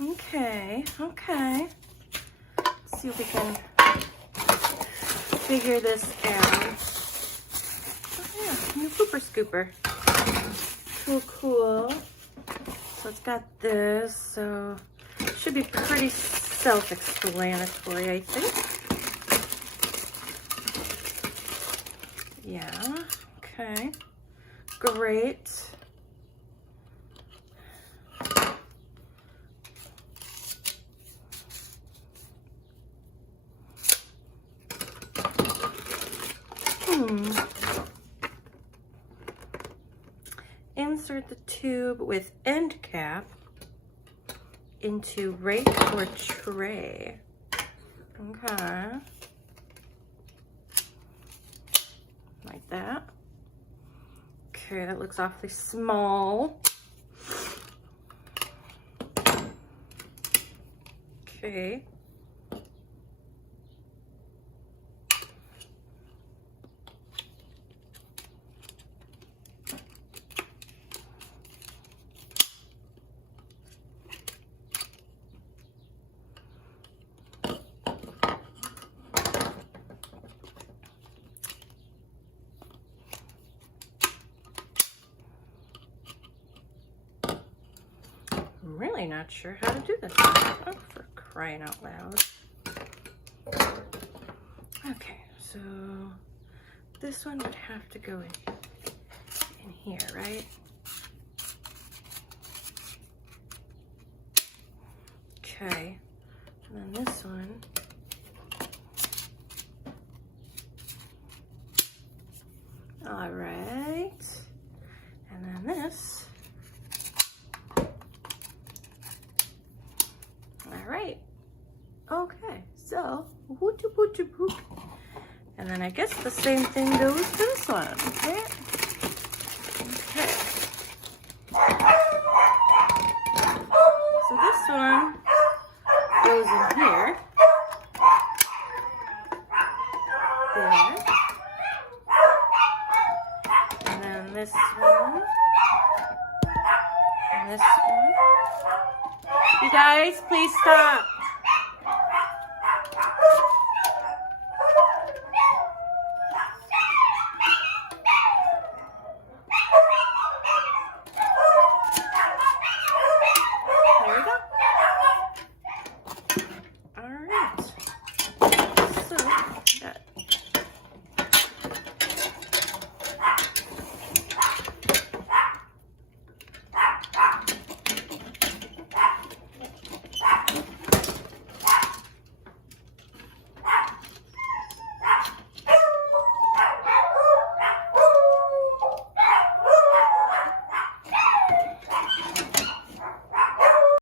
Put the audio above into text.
Okay, okay. Let's see if we can figure this out. Oh yeah, new pooper scooper. Cool, cool. So it's got this, so it should be pretty self-explanatory, I think. Yeah, okay. Great. Insert the tube with end cap into rake or tray. Okay. Like that. Okay, that looks awfully small. Okay. I'm really not sure how to do this. Oh, for crying out loud. Okay, so this one would have to go in here, right? Okay, and then this one. All right, and then this. All right. Okay, so whoop whoop whoop. And then I guess the same thing goes to this one, okay? Okay. So this one goes in here. There. And then this one. And this one. You guys, please stop.